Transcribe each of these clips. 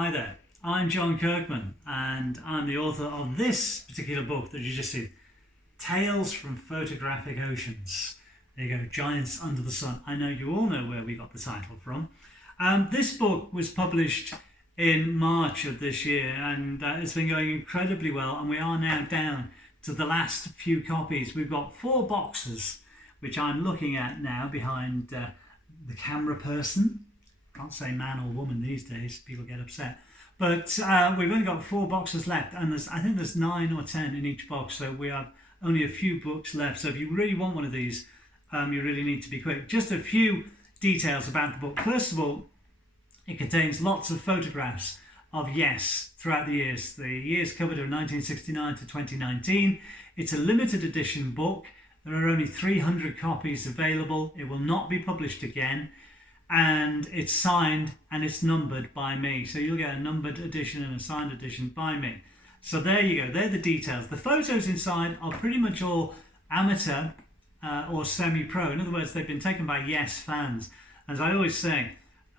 Hi there, I'm Jon Kirkman and I'm the author of this particular book that you just see, Tales from Photographic Oceans. There you go, Giants Under the Sun. I know you all know where we got the title from. This book was published in March of this year and it's been going incredibly well, and we are now down to the last few copies. We've got 4 boxes which I'm looking at now behind the camera person. Can't say man or woman these days, people get upset. But we've only got 4 boxes left, and I think there's 9 or 10 in each box, so we have only a few books left. So if you really want one of these, you really need to be quick. Just a few details about the book. First of all, it contains lots of photographs of Yes throughout the years. The years covered are 1969 to 2019. It's a limited edition book. There are only 300 copies available. It will not be published again. And it's signed and it's numbered by me. So you'll get a numbered edition and a signed edition by me. So there you go, they're the details. The photos inside are pretty much all amateur or semi-pro. In other words, they've been taken by Yes fans. As I always say,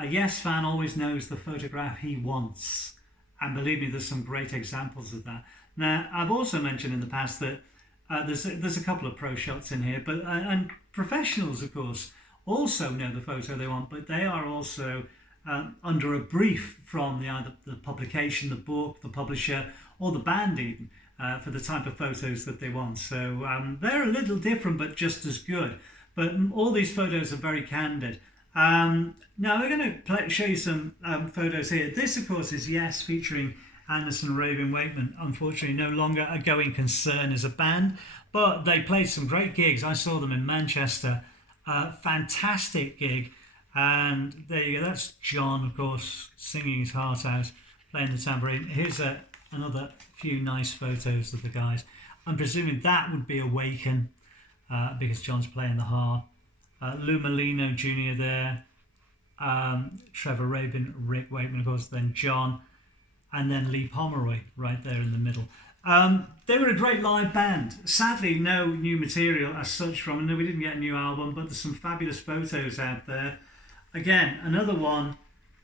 a Yes fan always knows the photograph he wants. And believe me, there's some great examples of that. Now, I've also mentioned in the past that there's a couple of pro shots in here, but and professionals, of course, also know the photo they want, but they are also under a brief from either the publication, the book, the publisher, or the band even, for the type of photos that they want. So they're a little different, but just as good. But all these photos are very candid. Now we're going to show you some photos here. This, of course, is Yes featuring Anderson, Raven, Wakeman. Unfortunately, no longer a going concern as a band, but they played some great gigs. I saw them in Manchester. Fantastic gig, and there you go, that's John, of course, singing his heart out, playing the tambourine. Here's another few nice photos of the guys. I'm presuming that would be Awaken, because John's playing the harp. Lou Molino Jr. there, Trevor Rabin, Rick Wakeman, of course, then John, and then Lee Pomeroy right there in the middle. They were a great live band. Sadly, no new material as such from them. No, we didn't get a new album, but there's some fabulous photos out there. Again, another one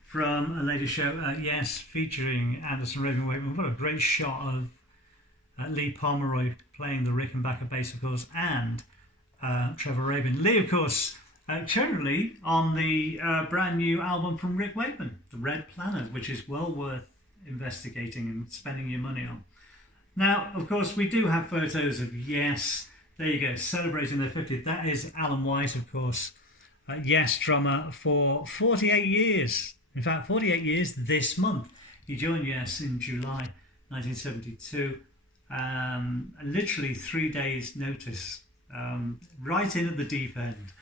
from a later show, Yes, featuring Anderson, Raven, Wakeman. What a great shot of Lee Pomeroy playing the Rickenbacker bass, of course, and Trevor Rabin. Lee, of course, currently on the brand new album from Rick Wakeman, The Red Planet, which is well worth investigating and spending your money on. Now, of course, we do have photos of Yes. There you go, celebrating their 50th. That is Alan White, of course, Yes drummer for 48 years. In fact, 48 years this month. He joined Yes in July 1972. Literally 3 days' notice, right in at the deep end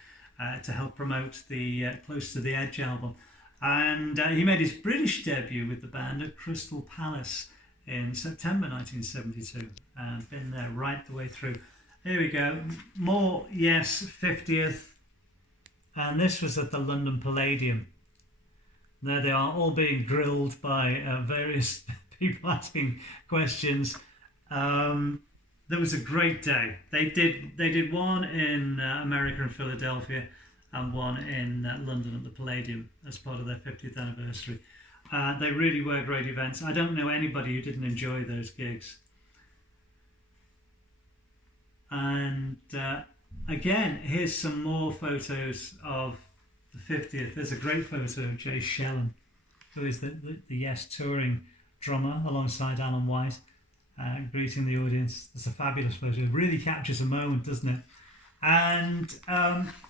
to help promote the Close to the Edge album. And he made his British debut with the band at Crystal Palace in September 1972, and been there right the way through. Here we go, more Yes 50th, and this was at the London Palladium. There they are, all being grilled by various people asking questions. There was a great day. They did one in America and Philadelphia, and one in London at the Palladium as part of their 50th anniversary. They really were great events. I don't know anybody who didn't enjoy those gigs. And again, here's some more photos of the 50th. There's a great photo of Jay Shellen, who is the Yes touring drummer alongside Alan White, greeting the audience. It's a fabulous photo. It really captures a moment, doesn't it? And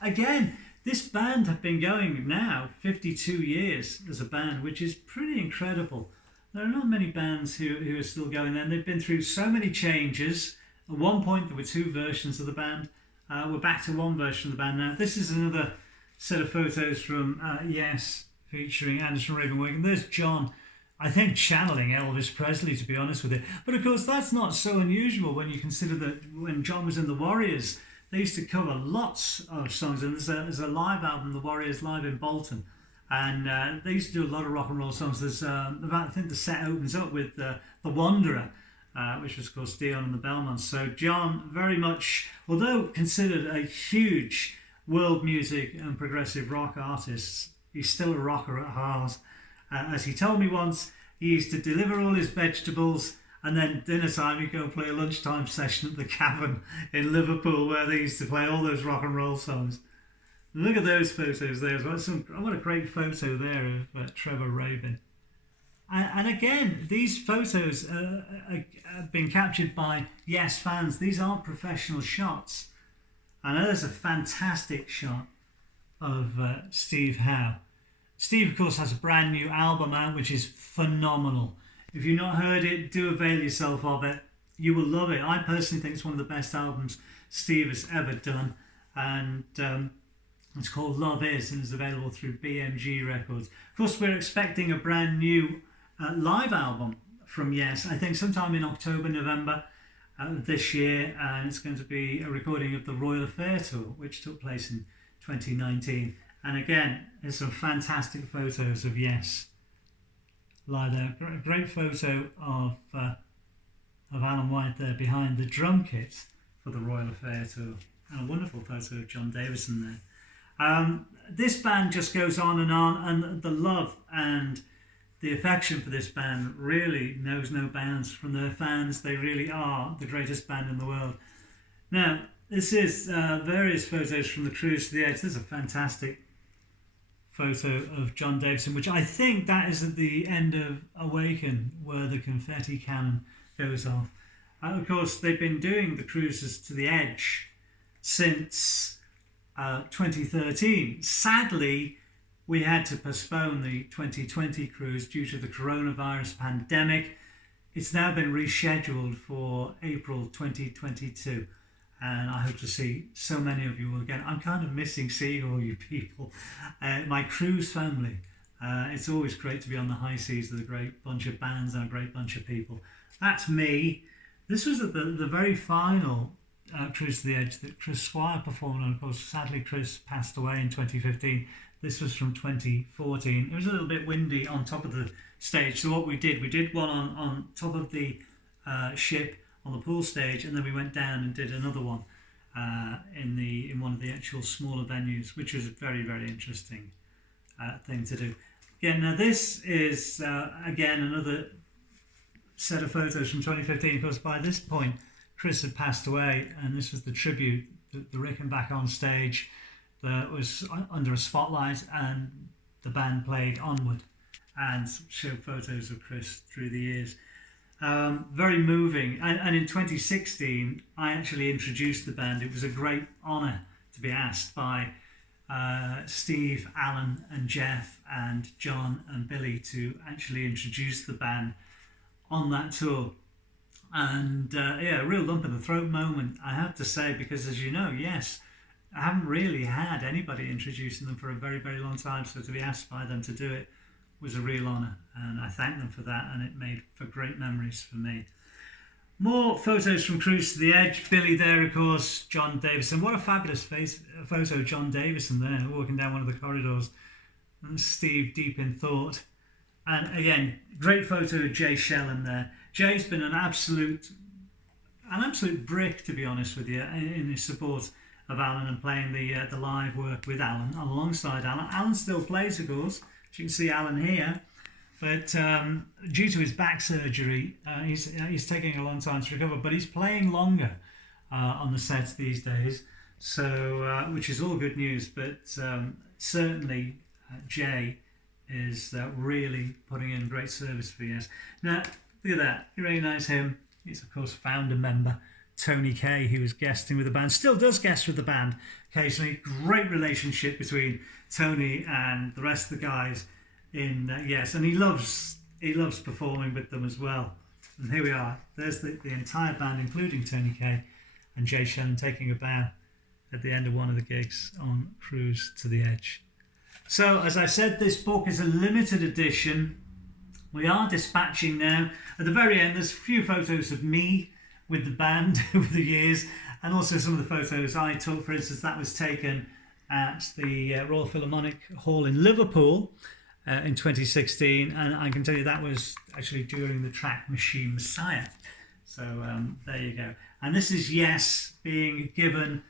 again, this band have been going now 52 years as a band, which is pretty incredible. There are not many bands who are still going there, and they've been through so many changes. At one point, there were 2 versions of the band. We're back to 1 version of the band now. This is another set of photos from Yes, featuring Anderson, Raven, Wakeman. There's John, I think, channeling Elvis Presley, to be honest with you. But of course, that's not so unusual when you consider that when John was in the Warriors, they used to cover lots of songs, and there's a live album, The Warriors Live in Bolton, and they used to do a lot of rock and roll songs. There's I think the set opens up with The Wanderer, which was, of course, Dion and the Belmonts. So John, very much, although considered a huge world music and progressive rock artist, he's still a rocker at heart. As he told me once, He used to deliver all his vegetables, and then dinner time he'd go play a lunchtime session at the Cavern in Liverpool, where they used to play all those rock and roll songs. Look at those photos there as well. What a great photo there of Trevor Rabin. And again, these photos have been captured by Yes fans. These aren't professional shots. And there's a fantastic shot of Steve Howe. Steve, of course, has a brand new album out, which is phenomenal. If you've not heard it, do avail yourself of it. You will love it. I personally think it's one of the best albums Steve has ever done. And it's called Love Is, and is available through BMG Records. Of course, we're expecting a brand new live album from Yes, I think sometime in October, November this year, and it's going to be a recording of the Royal Affair tour, which took place in 2019. And again, there's some fantastic photos of Yes live there. A great photo of Alan White there behind the drum kit for the Royal Affair tour, and a wonderful photo of John Davison there. This band just goes on, and the love and the affection for this band really knows no bounds from their fans. They really are the greatest band in the world. Now, this is various photos from the cruise to the edge. This is a fantastic photo of John Davison, which I think that is at the end of Awaken, where the confetti cannon goes off. And of course, they've been doing the cruises to the edge since 2013. Sadly, we had to postpone the 2020 cruise due to the coronavirus pandemic. It's now been rescheduled for April 2022. And I hope to see so many of you again. I'm kind of missing seeing all you people. My cruise family. It's always great to be on the high seas with a great bunch of bands and a great bunch of people. That's me. This was at the very final cruise to the edge that Chris Squire performed on. Of course, sadly, Chris passed away in 2015. This was from 2014. It was a little bit windy on top of the stage. So what we did one on top of the ship on the pool stage, and then we went down and did another one in one of the actual smaller venues, which was a very, very interesting thing to do. Yeah, now this is again another set of photos from 2015. Of course, by this point, Chris had passed away, and this was the tribute, the Rickenbacker on stage that was under a spotlight, and the band played Onward and showed photos of Chris through the years. Very moving. And in 2016, I actually introduced the band. It was a great honour to be asked by Steve, Alan and Jeff and John and Billy to actually introduce the band on that tour. And yeah, a real lump in the throat moment, I have to say, because as you know, Yes, I haven't really had anybody introducing them for a very, very long time. So to be asked by them to do it was a real honour, and I thank them for that, and it made for great memories for me. More photos from Cruise to the Edge. Billy there, of course, John Davison. What a fabulous photo of John Davison there, walking down one of the corridors. And Steve deep in thought. And again, great photo of Jay Shellen there. Jay's been an absolute brick, to be honest with you, in his support of Alan and playing the live work with Alan, alongside Alan. Alan still plays, of course. As you can see Alan here, but due to his back surgery, he's taking a long time to recover, but he's playing longer on the sets these days, so which is all good news. But certainly Jay is really putting in great service for Yes. Now, look at that. You recognise him. He's, of course, founder member Tony Kay, who was guesting with the band, still does guest with the band occasionally. Great relationship between Tony and the rest of the guys in Yes, and he loves performing with them as well. And here we are. There's the entire band, including Tony Kay and Jay Shellen, taking a bow at the end of one of the gigs on Cruise to the Edge. So, as I said, this book is a limited edition. We are dispatching now. At the very end, there's a few photos of me with the band over the years, and also some of the photos I took. For instance, that was taken at the Royal Philharmonic Hall in Liverpool in 2016, and I can tell you that was actually during the track Machine Messiah. So there you go. And this is Yes being given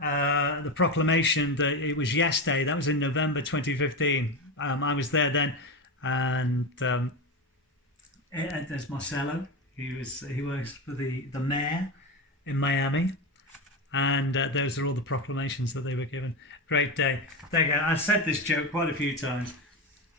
the proclamation that it was Yes Day. That was in November 2015. I was there then, and There's Marcelo. He works for the mayor in Miami, and those are all the proclamations that they were given. Great day. There you go. I've said this joke quite a few times.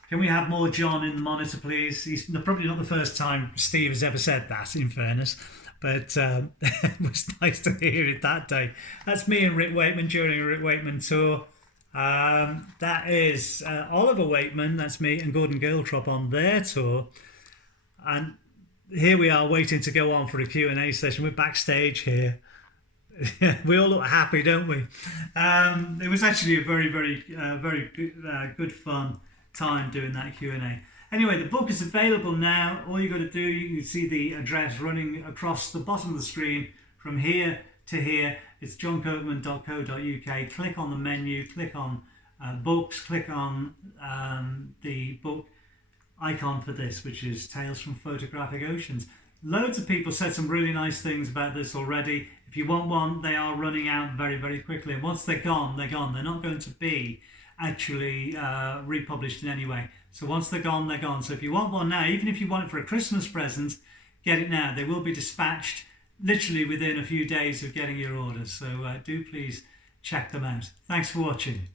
Can we have more John in the monitor, please? He's probably not the first time Steve has ever said that, in fairness. But it was nice to hear it that day. That's me and Rick Wakeman during a Rick Wakeman tour. That is Oliver Wakeman, that's me, and Gordon Giltrop on their tour. And here we are waiting to go on for a Q&A session. We're backstage here. We all look happy, don't we? It was actually a very good fun time doing that Q&A. Anyway, the book is available now. All you got to do, you can see the address running across the bottom of the screen from here to here. It's jonkirkman.co.uk. Click on the menu, click on books, click on the book icon for this, which is Tales from Photographic Oceans. Loads of people said some really nice things about this already. If you want one, they are running out very quickly. And once they're gone, they're gone. They're not going to be actually republished in any way. So once they're gone, they're gone. So if you want one now, even if you want it for a Christmas present, get it now. They will be dispatched literally within a few days of getting your orders. So do please check them out. Thanks for watching.